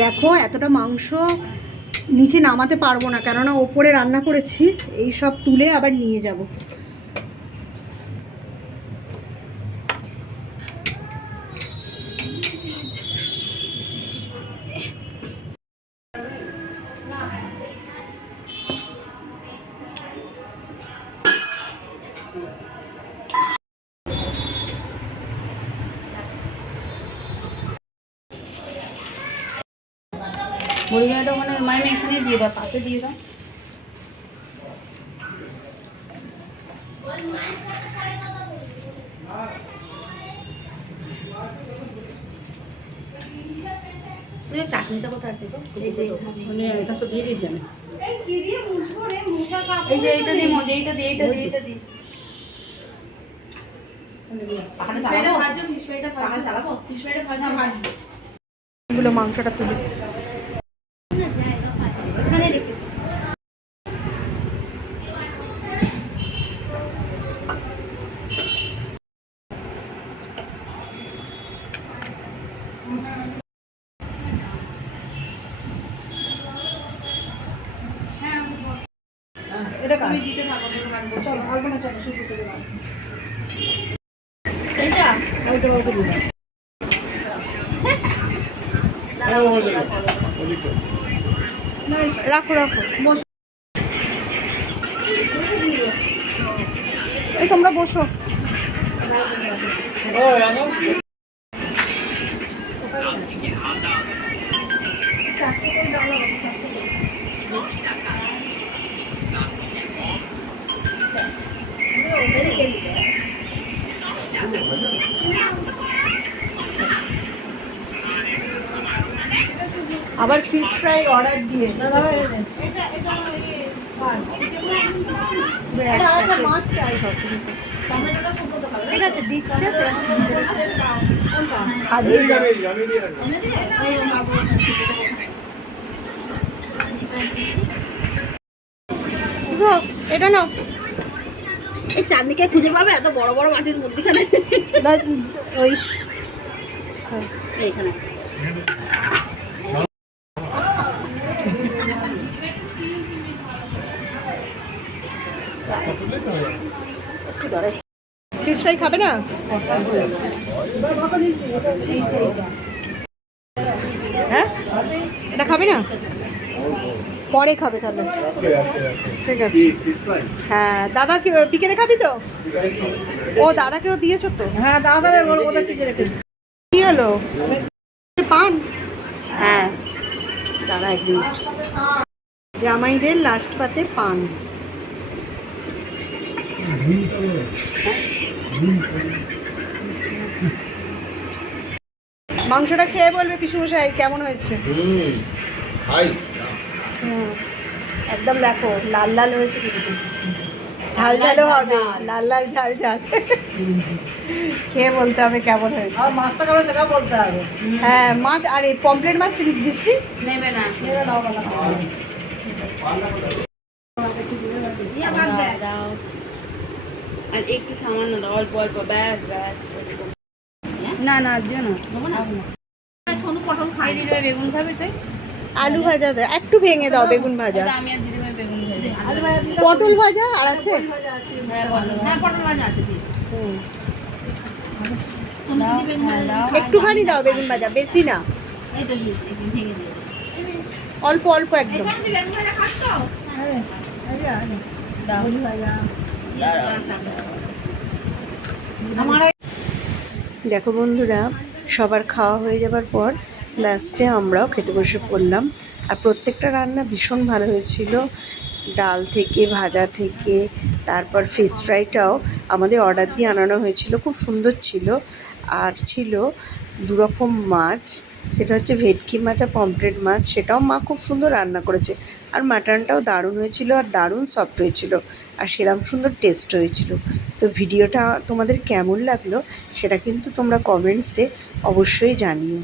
দেখো এতটা মাংস নিচে নামাতে পারবো না, কেননা ওপরে রান্না করেছি। এই সব তুলে আবার নিয়ে যাব। মুড়িটা মানে মায়ের এখানে দিয়ে দাও, পাতে দিয়ে দাও। চাটনিটা কোথায় আছে? দিয়ে দিয়েছি আমি। এই যে এইটা দিয়ে মজা, এইটা দিয়ে, এইটা দিয়ে, এইটা দিয়ে। মাংসটা তুলে এটা কামি দিতে থাকো। চলো আলপনা, চলো শুরু করে দাও। এইটা ওইটা ওইটা দিও। রাখো রাখো, বসো। এই তোমরা বসো। আবার ফিশ ফ্রাই অর্ডার দিয়ে মাছ চাই। ঠিক আছে, দিচ্ছে। এটা নাও। এই চাটনিকে খুঁজে পাবে এত বড় বড় বাটির মধ্যেখানে? ওই এইখানে আছে। ফিশ ফ্রাই খাবে না? হ্যাঁ, এটা খাবে না? পরে খাবে তাহলে। ঠিক আছে। হ্যাঁ, দাদা কি পিকেরে খাবি তো? ও দাদাকেও দিয়েছো তো? হ্যাঁ, দাদা ওদের পিকেরে কি হলো? পান? হ্যাঁ, দাদা একদিন জামাইদের লাস্ট পাতে পান। মাংসটা খেয়ে বলবে পিসুমশাই কেমন হয়েছে। একদম দেখো লাল লাল হয়েছে, কিন্তু ঝাল ঝালও হবে। লাল লাল ঝাল ঝাল খেয়ে বলতে হবে কেমন হয়েছে। মাছটা কেমন সেটা বলতে হবে। হ্যাঁ, মাছ আর এই পমপ্লেট মাছ দিসনি? নেবে না। আর একটু সামান্য দাও, অল্প অল্প, ব্যাস ব্যাস। না না দিও না, সোনু পটল খাই দিলে বেগুন খাবে তাই। আলু ভাজা দাও, একটু ভেঙে দাও বেগুন ভাজা। আমি আর দিদিভাই বেগুন ভাজা, পটল ভাজা আর আছে। হ্যাঁ পটল ভাজা আছে। একটুখানি দাও বেগুন ভাজা, বেশি না, এইটা দিয়ে ভেঙে দিও, অল্প অল্প একদম। বেগুন ভাজা খাস তো? দেখো বন্ধুরা, সবার খাওয়া হয়ে যাবার পর লাস্টে আমরাও খেতে বসে পড়লাম। আর প্রত্যেকটা রান্না ভীষণ ভালো হয়েছিল, ডাল থেকে ভাজা থেকে, তারপর ফিশ ফ্রাইটাও আমাদের অর্ডার দিয়ে আনানো হয়েছিল, খুব সুন্দর ছিল। আর ছিল দুরকম মাছ, সেটা হচ্ছে ভেটকি মাছ আর পমফ্রেট মাছ, সেটাও মা খুব সুন্দর রান্না করেছে। আর মাটনটাও দারুণ হয়েছিল, আর দারুণ সফট হয়েছিল, আর সেরকম সুন্দর টেস্ট হয়েছিল। তো ভিডিওটা তোমাদের কেমন লাগলো সেটা কিন্তু তোমরা কমেন্টসে অবশ্যই জানিও।